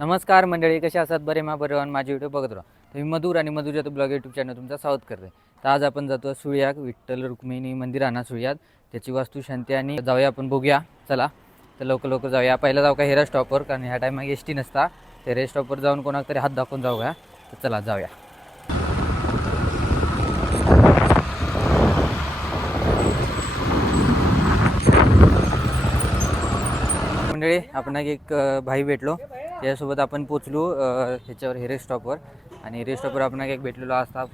नमस्कार मंडळी, कसे असतात? बरे मा बरे माझी व्हिडिओ बघत राहा. तर मी मधुर आणि मधुरच्या तो ब्लॉग यूट्यूब चॅनल तुमचं स्वागत करते. तर आज आपण जातो सुळ्याक विठ्ठल रुक्मिणी मंदिर आणा सुळ्यात, त्याची वास्तुशांती आणि जाऊया आपण बघूया. चला तर लवकर जाऊया. पहिला जाऊ का हेरा स्टॉपवर, कारण ह्या टायमाला एस टी नसता. हेरा स्टॉपवर जाऊन कोणाक तरी हात दाखवून जाऊया. तर चला जाऊया. मंडळी आपण एक भाई भेटलो, त्याच्यासोबत आपण पोचलो ह्याच्यावर हेरे स्टॉपवर. आणि हेरे स्टॉपवर आपण एक भेटलेलो असता.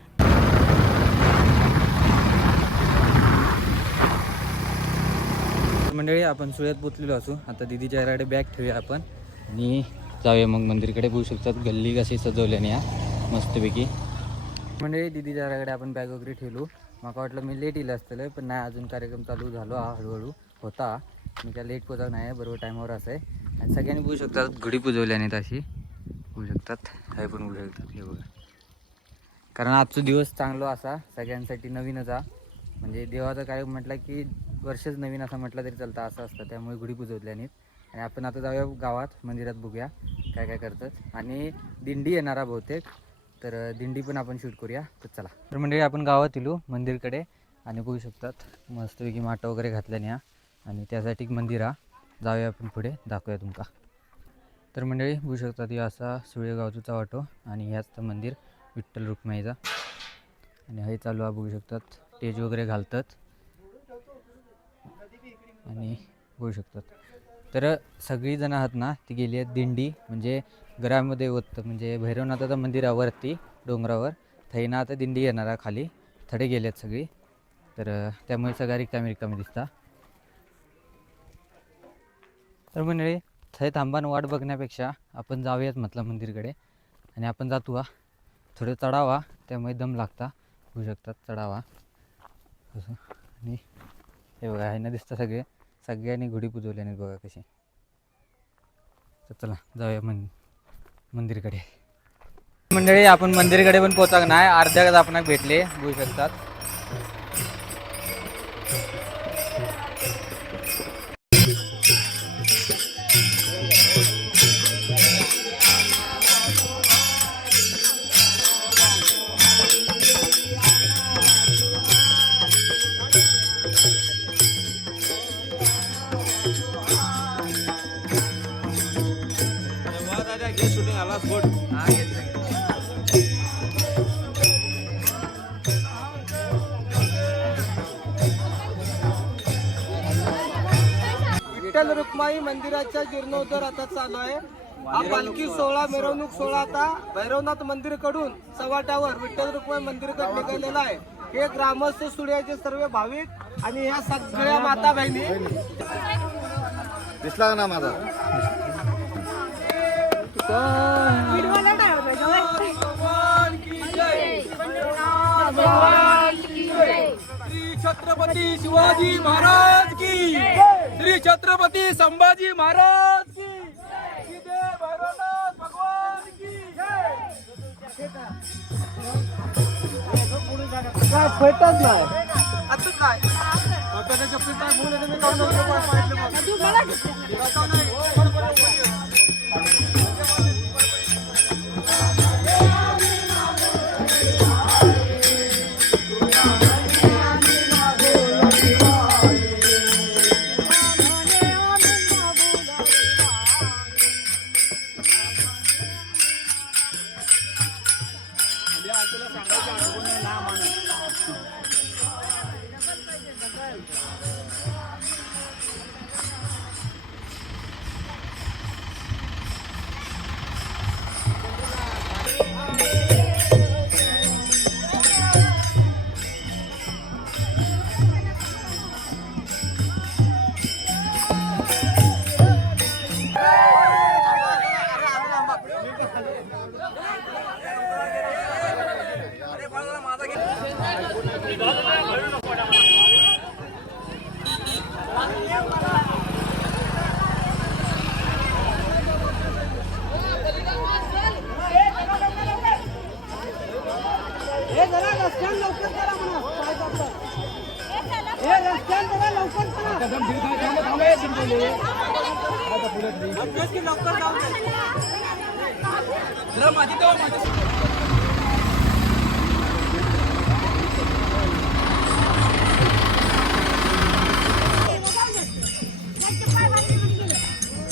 मंडळी आपण सुळ्यात पोचलेलो असू. आता दिदीच्या घराकडे बॅग ठेवूया आपण आणि जाऊया मग मंदिरकडे. बघू शकतात गल्ली कशी सजवल्याने या मस्तपैकी. मंडळी दिदीच्या घराकडे आपण बॅग वगैरे ठेवलो. मला वाटलं मी लेट येईल असतं, पण नाही, अजून कार्यक्रम चालू झालो हळूहळू होता. मी काय लेट पोचा नाही, बरोबर टायमावर असं आहे. आणि सगळ्यांनी बघू शकतात घडी पुजवल्याने तशी बघू शकतात. हे पण बघू शकतात, हे बघा. कारण आजचा दिवस चांगला असा सगळ्यांसाठी नवीनच हा. म्हणजे देवाचा काय म्हटलं की वर्षच नवीन असं म्हटलं तरी चालतं, असं असतं. त्यामुळे गुढी पुजवल्याने. आणि आपण आता जाऊया गावात मंदिरात, बघूया काय काय करतात. आणि दिंडी येणारा बहुतेक, तर दिंडी पण आपण शूट करूया. तर चला. तर मंडळी आपण गावात येलो मंदिरकडे आणि बघू शकतात मस्तपैकी माटं वगैरे घातल्याने हा. आणि त्यासाठी मंदिर हा. जाऊया आपण पुढे, दाखवूया तुमका. तर मंडळी बघू शकतात हे असा सुळेगावचा वाटो आणि ह्याच तर मंदिर विठ्ठल रुक्माईचा. आणि हे चालू आहे, बघू शकतात स्टेज वगैरे घालतात. आणि बघू शकतात तर सगळी जण आहात ना, ती गेली आहेत दिंडी. म्हणजे घरामध्ये होतं, म्हणजे भैरवनाथाचं मंदिरावरती डोंगरावर थैना आता दिंडी येणार आहे खाली. थडे गेले आहेत सगळी, तर त्यामुळे सगळ्या रिकामी दिसता. तर मंडळी थंय थांबान वाट बघण्यापेक्षा आपण जाऊयात म्हटलं मंदिरकडे. आणि आपण जातो हा. थोडं चढावा, त्यामुळे दम लागता. होऊ शकतात चढावा असं. आणि हे बघा, ह्यानं दिसतं सगळ्यांनी घोडी पुजवल्याने बघा कशी. तर चला जाऊया मंदिरकडे. मंडळी आपण मंदिरकडे पण पोचाक नाही, अर्ध्यात आपण भेटले बघू शकतात. विठ्ठल रुक्माई मंदिराच्या जीर्णोद्धार आता चालू आहे. हा पालखी सोहळा, मिरवणूक सोहळा आता भैरवनाथ मंदिरकडून सवाटावर विठ्ठल रुक्माई मंदिरकडे निघालेला आहे. हे ग्रामस्थ सुळ्याचे सर्व भाविक आणि ह्या सगळ्या माता बहिणी. दिसला ना माझा श्री छत्रपती शिवाजी महाराज की, श्री छत्रपती संभाजी महाराज की, श्री देव भैरवनाथ भगवान की काय भेटत नाही आता. काय आता त्याच्या पिता बोलले मी काय लवकर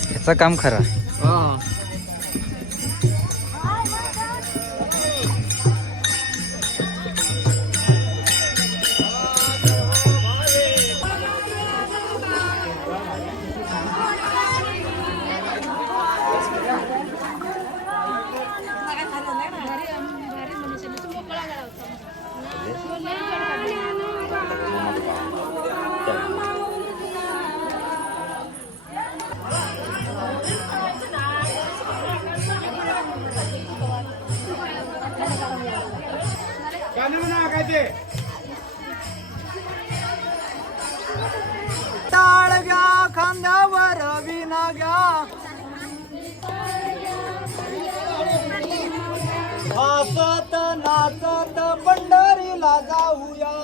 ह्याचं काम खरं. टाळ घ्या खांद्यावर विना घ्या हसत नाचत पंढरीला जाऊया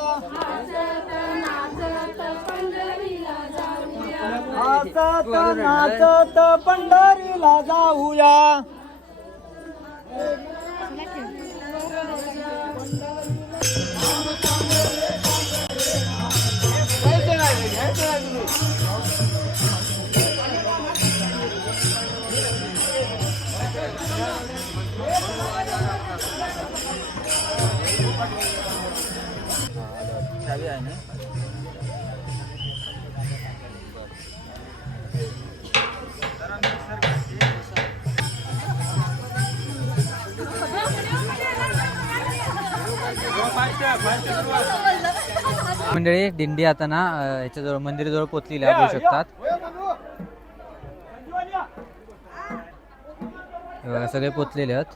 हसत नाचत पंढरीला जाऊया चावी आहे ना. मंडळी दिंडी आता ना याच्याजवळ मंदिराजवळ पोचलेली आहे, बघू शकतात. हे बघा, सगळे पोचलेले आहेत.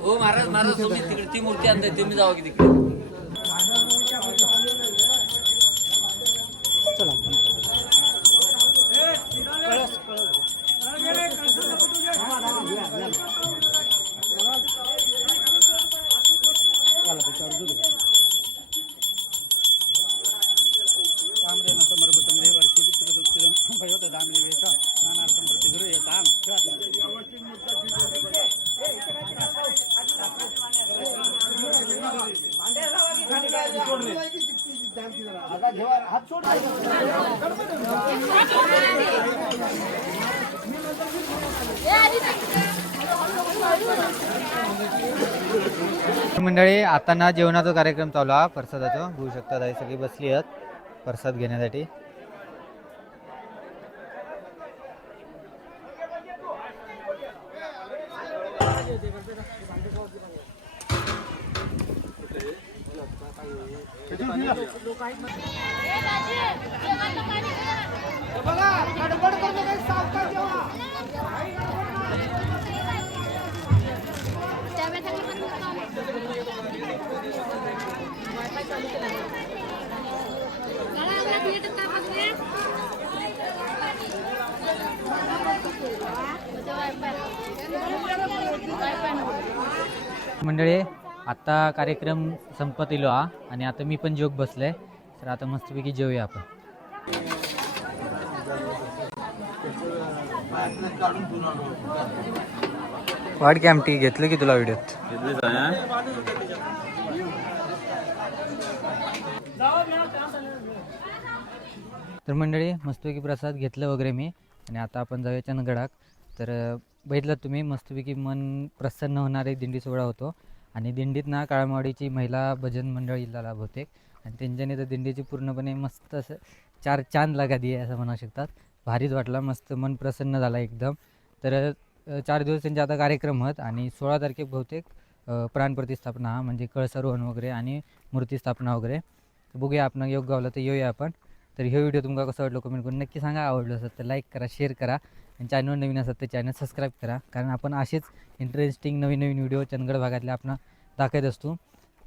हो महाराज महाराज तुम्ही तिकडे ती मूर्ती आणताय तुम्ही जावा की तिकडे. मंडळी आता ना जेवणाचा कार्यक्रम चालू आहे प्रसादाचा. बघू शकता ताई सगळी बसली आहेत प्रसाद घेण्यासाठी. बघा गडबड करू नका, सावकाश जेवा. मंडळी आता कार्यक्रम संपत इलो हा आणि आता मी पण जेवक बसलोय. तर आता मस्तपैकी जेवूया आपण. वाढ की आमटी घेतलं की तुला व्हिडिओत. तर मंडळी मस्तपैकी प्रसाद घेतलं वगैरे मी आणि आता आपण जाऊया चंदगडाक. तर बघितलं तुम्ही मस्तपैकी मन प्रसन्न होणारे दिंडी सोहळा होतो आणि दिंडीत ना काळमावाडीची महिला भजन मंडळ इल्ला बहुतेक आणि त्यांच्याने तर दिंडीची पूर्णपणे मस्त असं चार चांद लगा दिए असं म्हणू शकतात. भारीच वाटला, मस्त मन प्रसन्न झाला एकदम. तर 4 दिवस त्यांचे आता कार्यक्रम आहेत आणि 16 तारखेक बहुतेक प्राणप्रतिष्ठापना म्हणजे कळसारोहण वगैरे आणि मूर्तिस्थापना वगैरे. बघूया आपण योग गावला तर येऊया आपण. तर हे व्हिडिओ तुम्हाला कसं वाटलं कमेंट करून नक्की सांगा. आवडलं असेल तर लाईक करा, शेअर करा आणि चॅनल नवीन असेल तर चॅनल सबस्क्राईब करा, कारण आपण असेच इंटरेस्टिंग नवीन नवीन व्हिडिओ चंदगड भागातले आपण दाखवत असतो.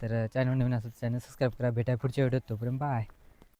तर चॅनल नवीन असेल तर चॅनल सबस्क्राईब करा. भेटाय पुढच्या व्हिडिओत, तोपर्यंत बाय.